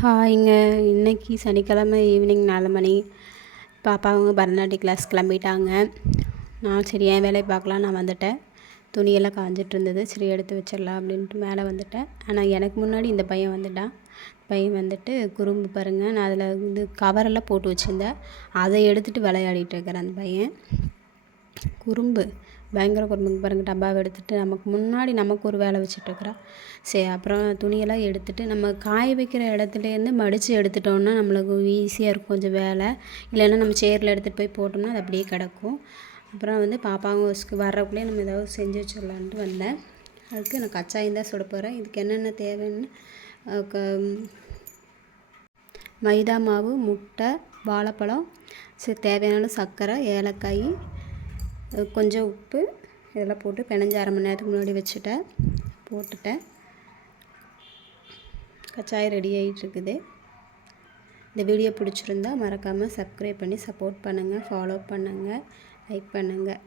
ஹாய்ங்க. இன்னைக்கு சனிக்கிழமை ஈவினிங் 4 மணி. பாப்பா அவங்க பரதநாட்டியம் கிளாஸ் கிளம்பிட்டாங்க. நான் சரி என் வேலையை பார்க்கலாம் நான் வந்துட்டேன். துணியெல்லாம் காஞ்சிட்டு இருந்தது. சரி எடுத்து வச்சிடலாம் அப்படின்ட்டு மேலே வந்துட்டேன். ஆனால் எனக்கு முன்னாடி இந்த பையன் வந்துட்டான். பையன் வந்துட்டு குறும்பு பாருங்கள். நான் அதில் கவரெல்லாம் போட்டு வச்சுருந்தேன். அதை எடுத்துகிட்டு விளையாடிட்டு இருக்கிறேன் அந்த பையன். குறும்பு பயங்கர குறும்புங்க பாருங்கள். டப்பாவை எடுத்துகிட்டு நமக்கு ஒரு வேலை வச்சுட்ருக்குறான். சரி அப்புறம் துணியெல்லாம் எடுத்துகிட்டு நம்ம காய வைக்கிற இடத்துலேருந்து மடித்து எடுத்துட்டோம்னா நம்மளுக்கு ஈஸியாக இருக்கும் கொஞ்சம் வேலை. இல்லைன்னா நம்ம சேரில் எடுத்துகிட்டு போய் போட்டோம்னா அது அப்படியே கிடக்கும். அப்புறம் பாப்பாங்க வர்றக்குள்ளே நம்ம ஏதாவது செஞ்சு வச்சிடலான்ட்டு வந்தேன். அதுக்கு நான் கச்சாயம் தான் சுட போகிறேன். இதுக்கு என்னென்ன தேவைன்னு மைதா மாவு, முட்டை, வாழைப்பழம், தேவையான சர்க்கரை, ஏலக்காய், கொஞ்சம் உப்பு இதெல்லாம் போட்டு பிணைஞ்சு 1/2 மணி நேரத்துக்கு முன்னாடி போட்டுட்டேன். கச்சாயம் ரெடி ஆகிட்டுருக்குது. இந்த வீடியோ பிடிச்சிருந்தா மறக்காமல் சப்ஸ்கிரைப் பண்ணி சப்போர்ட் பண்ணுங்கள், ஃபாலோ பண்ணுங்கள், லைக் பண்ணுங்கள்.